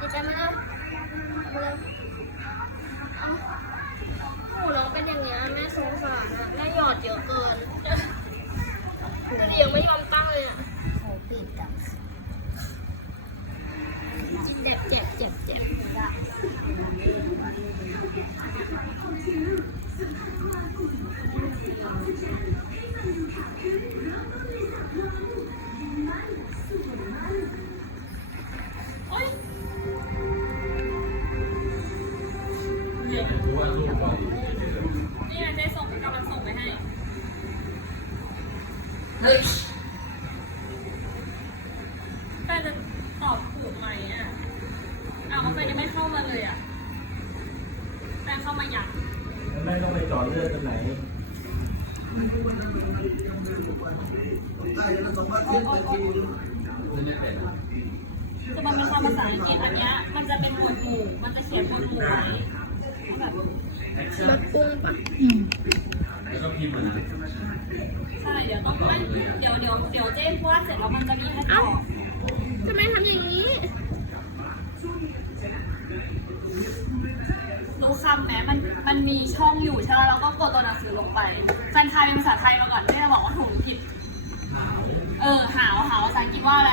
ดีใจไหมล่ะมาเลยเอาโอ้น้องเป็นอย่างเงี้ยแม่สงสารอะแม่หยอดเยอะเกินเสียงไม่ยอมตั้งเลยอะโอ้ปิดอะเจ็บเจ็บเจ็บเจ็บ นี่ไงเจ๊ส่งกำลังส่งไปให้ เฮ้ยแต่จะตอบถูกไหมอะอ้าวแต่ยังไม่เข้ามาเลยอะแต่เข้ามายังแม่ต้องไปเจอดเลือดตรงไหนคือมันเป็นคำภาษาอังกฤษอันเนี้ยมันจะเป็นหมวดหมู่ มันจะเขียนหมวดหมู่ไว้แบบ มากุ้งปะแล้วก็พิมพ์มาใช่เดี๋ยวต้องไม่เดี๋ยวเดี๋ยวเดี๋ยวเจ๊พูดเสร็จแล้วมันจะมีให้ตอทำไมทำอย่างนี้ รู้คำไหมมันมันมีช่องอยู่ใช่ไหมเราก็กดตัวหนังสือลงไปแฟนไทยเป็นภาษาไทยมาก่อนไม่บอกว่าถูกผิด เออหาวหาวภาษาอังกฤษว่าอะไร